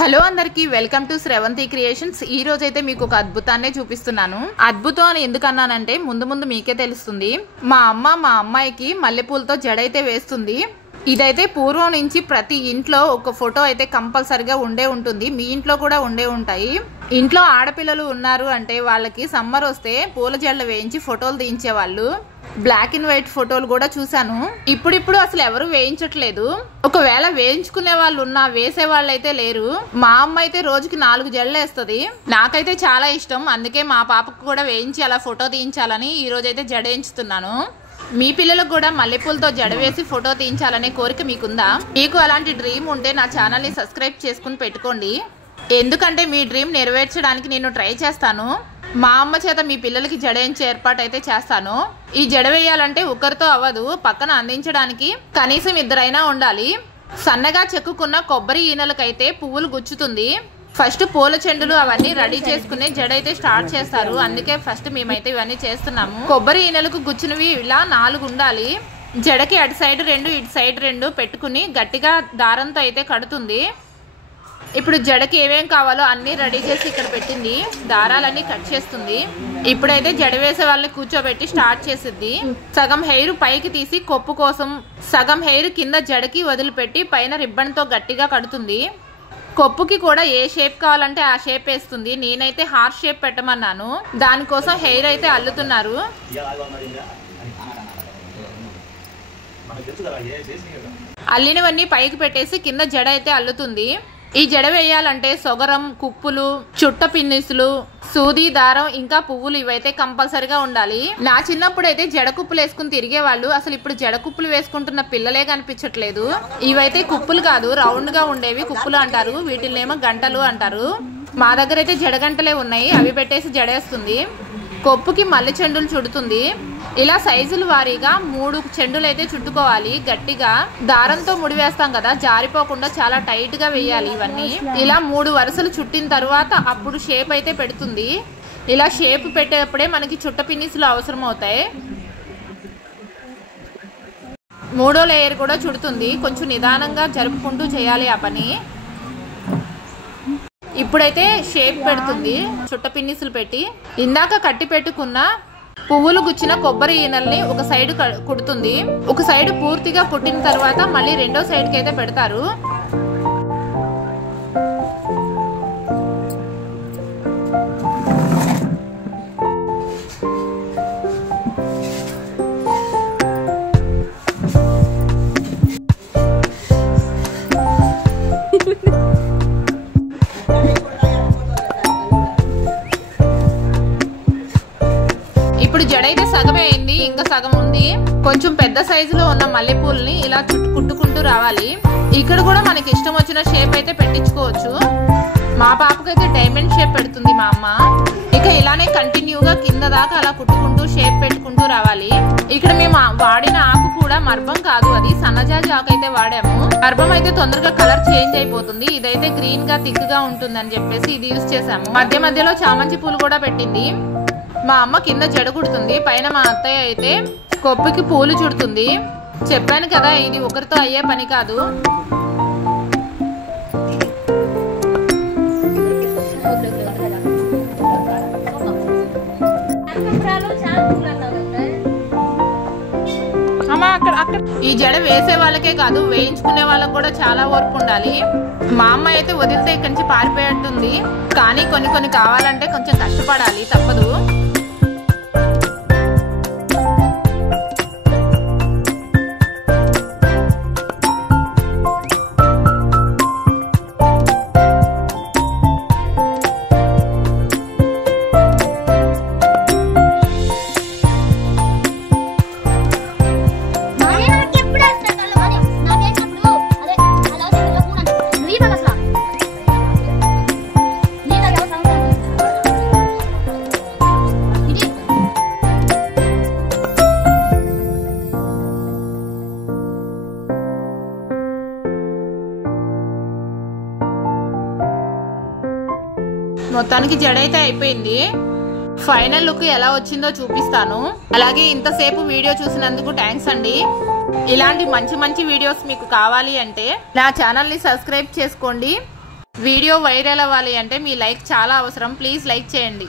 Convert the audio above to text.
Hello అందరికి welcome to Sravanthi creations. ఈ రోజు అయితే మీకు ఒక అద్భుతాన్ని చూపిస్తున్నాను। అద్భుతం అని ఎందుకన్నానంటే ముందు మీకే తెలుస్తుంది। మా అమ్మాయికి మల్లెపూలతో జడైతే వేస్తుంది। ఇదైతే పూర్వం నుంచి ప్రతి ఇంట్లో ఒక ఫోటో అయితే కంపల్సరీగా ఉండే ఉంటుంది। మీ ఇంట్లో కూడా ఉండే ఉంటాయి। ఇంట్లో ఆడపిల్లలు ఉన్నారు అంటే వాళ్ళకి సమ్మర్ వస్తే పూల జడలు వేయించి ఫోటోలు తీయించేవాళ్ళు। బ్లాక్ అండ్ వైట్ ఫోటోలు కూడా చూసాను। ఇప్పుడు అసలు ఎవరు వేయించట్లేదు। ఒకవేళ వేయించుకునే వాళ్ళు ఉన్నా వేసే వాళ్ళు అయితే లేరు। మా అమ్మ అయితే రోజుకి 4 జడలు వేస్తుంది। నాకైతే చాలా ఇష్టం, అందుకే మా పాపకు కూడా వేయించి అలా ఫోటో తీయించాలని ఈ రోజు అయితే జడ వేయించుతున్నాను। మీ పిల్లలకు కూడా మల్లెపూలతో జడ వేసి ఫోటో తీయించాలనే కోరిక మీకుందా? మీకు అలాంటి డ్రీమ్ ఉంటే నా ఛానల్ ని సబ్స్క్రైబ్ చేసుకుని పెట్టుకోండి, ఎందుకంటే మీ డ్రీమ్ నెరవేర్చడానికి నేను ట్రై చేస్తాను। మా అమ్మ చేత మీ పిల్లలకి జడ వేయించే ఏర్పాటు అయితే చేస్తాను। ఈ జడ వేయాలంటే ఒకరితో అవ్వదు, పక్కన అందించడానికి కనీసం 2 అయినా ఉండాలి। సన్నగా చెక్కుకున్న కొబ్బరి ఈనెలకైతే పువ్వులు గుచ్చుతుంది। ఫస్ట్ పూల చెండులు అవన్నీ రెడీ చేసుకుని జడ అయితే స్టార్ట్ చేస్తారు, అందుకే ఫస్ట్ మేమైతే ఇవన్నీ చేస్తున్నాము। కొబ్బరి ఈనెలకు గుచ్చినవి ఇలా 4 ఉండాలి। జడకి అటు సైడ్ 2 ఇటు సైడ్ 2 పెట్టుకుని గట్టిగా దారంతో అయితే కడుతుంది। ఇప్పుడు జడకి ఏమేం కావాలో అన్ని రెడీ చేసి ఇక్కడ పెట్టింది, దారాలన్నీ కట్ చేస్తుంది। ఇప్పుడైతే జడ వేసే వాళ్ళని కూర్చోబెట్టి స్టార్ట్ చేసిద్ది। సగం హెయిర్ పైకి తీసి కొప్పు కోసం, సగం హెయిర్ కింద జడకి వదిలిపెట్టి పైన రిబ్బన్ తో గట్టిగా కడుతుంది। కొప్పుకి కూడా ఏ షేప్ కావాలంటే ఆ షేప్ వేస్తుంది। నేనైతే హార్ట్ షేప్ పెట్టమన్నాను, దానికోసం హెయిర్ అయితే అల్లుతున్నారు। అల్లినవన్నీ పైకి పెట్టేసి కింద జడ అయితే అల్లుతుంది। ఈ జడ వేయాలంటే సొగరం, కుప్పులు, చుట్ట పిన్నిసులు, సూది, దారం, ఇంకా పువ్వులు ఇవైతే కంపల్సరిగా ఉండాలి। నా చిన్నప్పుడు అయితే జడ కుప్పులు వేసుకుని తిరిగేవాళ్ళు, అసలు ఇప్పుడు జడ కుప్పులు వేసుకుంటున్న పిల్లలే కనిపించట్లేదు। ఇవైతే కుప్పులు కాదు, రౌండ్ గా ఉండేవి కుప్పులు అంటారు, వీటినేమో గంటలు అంటారు। మా దగ్గర అయితే జడగంటలే ఉన్నాయి, అవి పెట్టేసి జడేస్తుంది। కొప్పుకి మల్లె చెండులు చుడుతుంది। ఇలా సైజుల వారీగా 3 చెండులు అయితే చుట్టుకోవాలి। గట్టిగా దారంతో ముడి వేస్తాం కదా, జారిపోకుండా చాలా టైట్ గా వేయాలి ఇవన్నీ। ఇలా 3 వరుసలు చుట్టిన తర్వాత అప్పుడు షేప్ అయితే పెడుతుంది। ఇలా షేప్ పెట్టేటప్పుడే మనకి చుట్ట పిన్నిసులు అవసరం అవుతాయి। 3వ లేయర్ కూడా చుడుతుంది, కొంచెం నిదానంగా జరుపుకుంటూ చేయాలి ఆ పని। ఇప్పుడైతే షేప్ పెడుతుంది చుట్ట పిన్నిసులు పెట్టి। ఇందాక కట్టి పెట్టుకున్న పువ్వులు గుచ్చిన కొబ్బరి ఈనెల్ని ఒక సైడ్ కుడుతుంది। ఒక సైడ్ పూర్తిగా కుట్టిన తర్వాత మళ్ళీ 2వ సైడ్ కి అయితే పెడతారు। ఇప్పుడు జడ అయితే సగమే అయింది, ఇంకా సగం ఉంది। కొంచెం పెద్ద సైజులో ఉన్న మల్లెపూలని ఇలా కుట్టుకుంటూ రావాలి। ఇక్కడ కూడా మనకి ఇష్టం వచ్చిన షేప్ అయితే పెట్టించుకోవచ్చు। మా పాపకైతే డైమండ్ షేప్ పెడుతుంది మా అమ్మ। ఇక ఇలానే కంటిన్యూగా కింద దాకా అలా కుట్టుకుంటూ షేప్ పెట్టుకుంటూ రావాలి। ఇక్కడ మేము వాడిన ఆకు కూడా మర్బం కాదు, అది సన్నజాజి ఆకు అయితే వాడాము। మర్బం అయితే తొందరగా కలర్ చేంజ్ అయిపోతుంది, ఇదైతే గ్రీన్ గా థిక్ గా ఉంటుంది అని చెప్పేసి ఇది యూజ్ చేసాము। మధ్యలో చామంతి పూలు కూడా పెట్టింది। మా అమ్మ కింద జడ కుడుతుంది, పైన మా అత్తయ్య అయితే కొప్పుకి పూలు చుడుతుంది। చెప్పాను కదా, ఇది ఒకరితో అయ్యే పని కాదు। ఈ జడ వేసే వాళ్ళకే కాదు, వేయించుకునే వాళ్ళకి కూడా చాలా ఓర్పు ఉండాలి। మా అమ్మ అయితే వదిలితే ఇక్కడి నుంచి పారిపోయేట్టుంది, కానీ కొన్ని కావాలంటే కొంచెం కష్టపడాలి, తప్పదు। మొత్తానికి జడ అయితే అయిపోయింది। ఫైనల్ లుక్ ఎలా వచ్చిందో చూపిస్తాను। అలాగే ఇంతసేపు వీడియో చూసినందుకు థ్యాంక్స్ అండి। ఇలాంటి మంచి వీడియోస్ మీకు కావాలి అంటే నా ఛానల్ ని సబ్స్క్రైబ్ చేసుకోండి। వీడియో వైరల్ అవ్వాలి అంటే మీ లైక్ చాలా అవసరం. ప్లీజ్ లైక్ చేయండి.